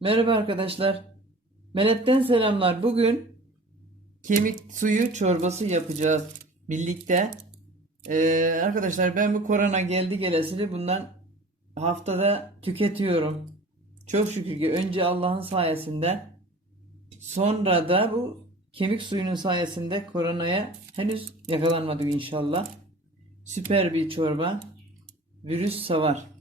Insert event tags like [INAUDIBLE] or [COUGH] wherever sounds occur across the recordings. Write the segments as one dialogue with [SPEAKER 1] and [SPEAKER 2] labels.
[SPEAKER 1] Merhaba arkadaşlar. Melet'ten selamlar. Bugün kemik suyu çorbası yapacağız birlikte. Ee, arkadaşlar ben bu korona geldi gelesini bundan haftada tüketiyorum. Çok şükür ki önce Allah'ın sayesinde sonra da bu kemik suyunun sayesinde koronaya henüz yakalanmadık inşallah. Süper bir çorba. Virüs savar.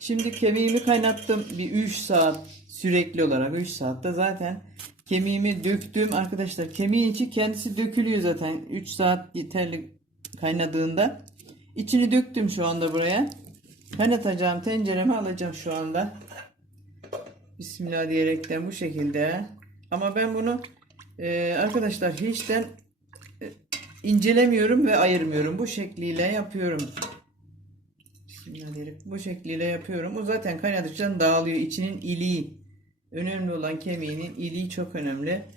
[SPEAKER 1] Şimdi kemiğimi kaynattım bir 3 saat sürekli olarak 3 saatte zaten kemiğimi döktüm arkadaşlar. Kemiğin içi kendisi dökülüyor zaten 3 saat yeterli kaynadığında. İçini döktüm şu anda buraya. Kaynatacağım tencereme alacağım şu anda. Bismillah diyerekten bu şekilde. Ama ben bunu e, arkadaşlar hiçten e, incelemiyorum ve ayırmıyorum. Bu şekliyle yapıyorum. Bismillah diyerek bu şekliyle yapıyorum. O zaten kaynadıkça dağılıyor. İçinin iliği. Önemli olan kemiğinin iliği çok önemli.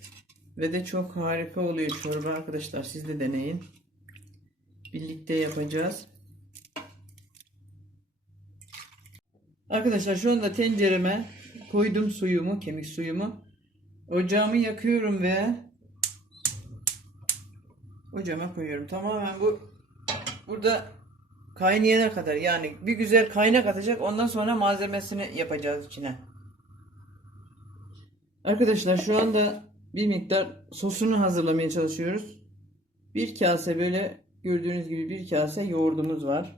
[SPEAKER 1] Ve de çok harika oluyor çorba arkadaşlar. Siz de deneyin. Birlikte yapacağız. Arkadaşlar şu anda tencereme koydum suyumu, kemik suyumu. Ocağımı yakıyorum ve ocağıma koyuyorum. Tamamen bu burada kaynayana kadar yani bir güzel kaynak atacak ondan sonra malzemesini yapacağız içine. Arkadaşlar şu anda bir miktar sosunu hazırlamaya çalışıyoruz. Bir kase böyle gördüğünüz gibi bir kase yoğurdumuz var.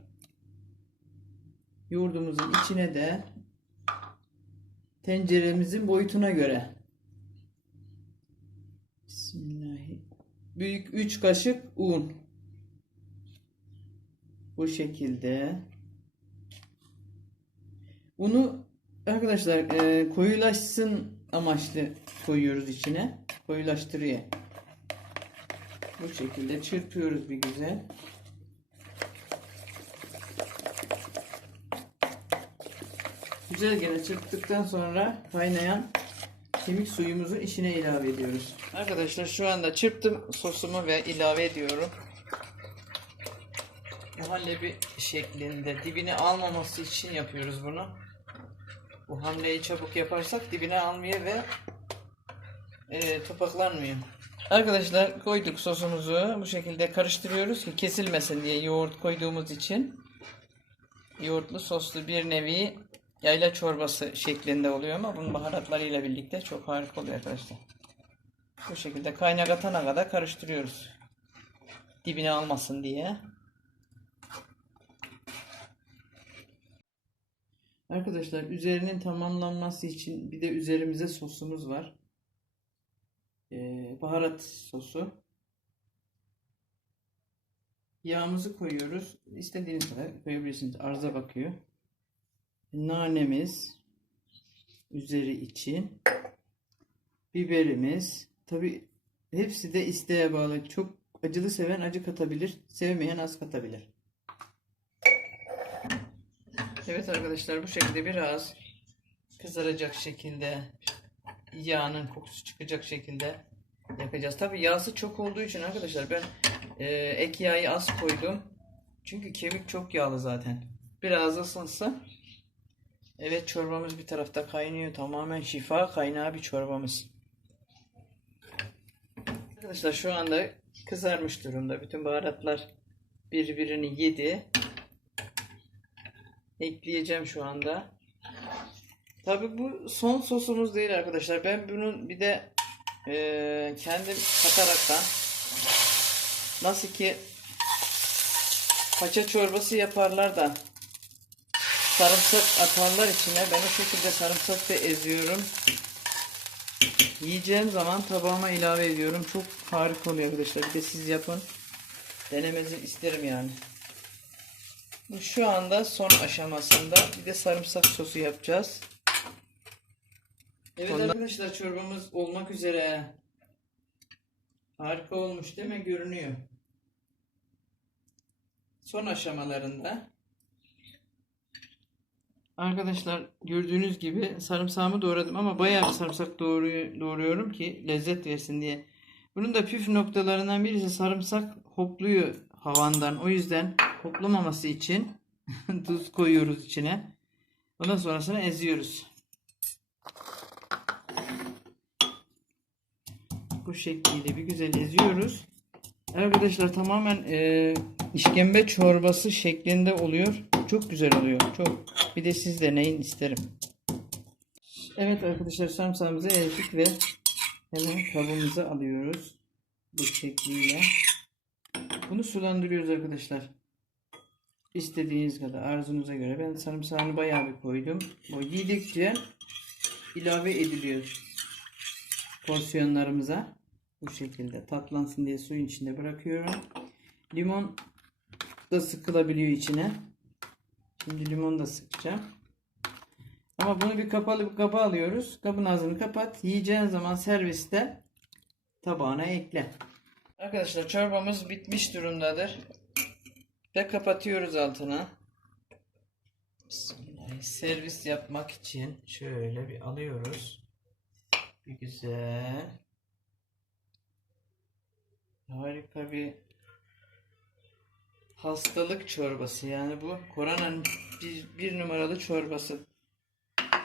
[SPEAKER 1] Yoğurdumuzun içine de tenceremizin boyutuna göre Bismillahirrahmanirrahim. Büyük 3 kaşık un. Bu şekilde. Unu arkadaşlar e, koyulaşsın amaçlı koyuyoruz içine. Koyulaştırıyor. Bu şekilde çırpıyoruz bir güzel. Güzel gene çırptıktan sonra kaynayan kemik suyumuzu içine ilave ediyoruz. Arkadaşlar şu anda çırptım sosumu ve ilave ediyorum. Muhallebi şeklinde dibine almaması için yapıyoruz bunu. Bu hamleyi çabuk yaparsak dibine almıyor ve e, topaklanmıyor. Arkadaşlar koyduk sosumuzu bu şekilde karıştırıyoruz ki kesilmesin diye yoğurt koyduğumuz için. Yoğurtlu soslu bir nevi yayla çorbası şeklinde oluyor ama bunun baharatlarıyla birlikte çok harika oluyor arkadaşlar. Bu şekilde kaynak atana kadar karıştırıyoruz. Dibine almasın diye. Arkadaşlar üzerinin tamamlanması için bir de üzerimize sosumuz var. Ee, baharat sosu. Yağımızı koyuyoruz. İstediğiniz kadar koyabilirsiniz. Arıza bakıyor. Nanemiz üzeri için. Biberimiz. Tabi hepsi de isteğe bağlı. Çok acılı seven acı katabilir. Sevmeyen az katabilir. Evet arkadaşlar bu şekilde biraz kızaracak şekilde yağının kokusu çıkacak şekilde yapacağız. Tabi yağsı çok olduğu için arkadaşlar ben e, ek yağı az koydum. Çünkü kemik çok yağlı zaten. Biraz ısınsın. Evet çorbamız bir tarafta kaynıyor. Tamamen şifa kaynağı bir çorbamız. Arkadaşlar şu anda kızarmış durumda. Bütün baharatlar birbirini yedi ekleyeceğim şu anda. Tabi bu son sosumuz değil arkadaşlar. Ben bunun bir de e, kendim kataraktan nasıl ki paça çorbası yaparlar da sarımsak atarlar içine. Ben o şekilde sarımsak da eziyorum. Yiyeceğim zaman tabağıma ilave ediyorum. Çok harika oluyor arkadaşlar. Bir de siz yapın. Denemenizi isterim yani. Bu şu anda son aşamasında. Bir de sarımsak sosu yapacağız. Evet
[SPEAKER 2] Ondan-
[SPEAKER 1] arkadaşlar çorbamız olmak üzere. Harika olmuş değil mi? Görünüyor. Son aşamalarında. Arkadaşlar gördüğünüz gibi sarımsağımı doğradım ama bayağı bir sarımsak doğruyor, doğruyorum ki lezzet versin diye. Bunun da püf noktalarından birisi sarımsak hopluyor havandan. O yüzden hoplamaması için [LAUGHS] tuz koyuyoruz içine. Ondan sonrasını eziyoruz. Bu şekilde bir güzel eziyoruz. Arkadaşlar tamamen e, işkembe çorbası şeklinde oluyor. Çok güzel oluyor. Çok. Bir de siz deneyin isterim. Evet arkadaşlar sarımsağımızı ezdik ve hemen kabımıza alıyoruz. Bu şekliyle. Bunu sulandırıyoruz arkadaşlar. İstediğiniz kadar arzunuza göre. Ben sarımsağını bayağı bir koydum. O yedikçe ilave ediliyor porsiyonlarımıza. Bu şekilde tatlansın diye suyun içinde bırakıyorum. Limon da sıkılabiliyor içine. Şimdi limon da sıkacağım. Ama bunu bir kapalı bir kaba alıyoruz. Kabın ağzını kapat. Yiyeceğin zaman serviste tabağına ekle. Arkadaşlar çorbamız bitmiş durumdadır. Ve kapatıyoruz altına. Bismillah. Servis yapmak için şöyle bir alıyoruz. Bir güzel. Harika bir hastalık çorbası. Yani bu koronanın bir, bir numaralı çorbası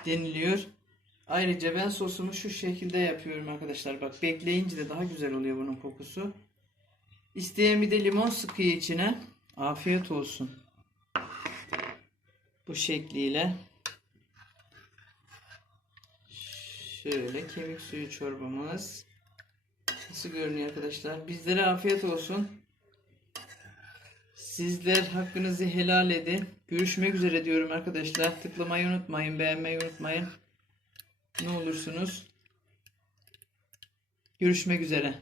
[SPEAKER 1] deniliyor. Ayrıca ben sosumu şu şekilde yapıyorum arkadaşlar. Bak bekleyince de daha güzel oluyor bunun kokusu. İsteyen bir de limon sıkıyor içine. Afiyet olsun. Bu şekliyle. Şöyle kemik suyu çorbamız. Nasıl görünüyor arkadaşlar? Bizlere afiyet olsun. Sizler hakkınızı helal edin. Görüşmek üzere diyorum arkadaşlar. Tıklamayı unutmayın, beğenmeyi unutmayın. Ne olursunuz. Görüşmek üzere.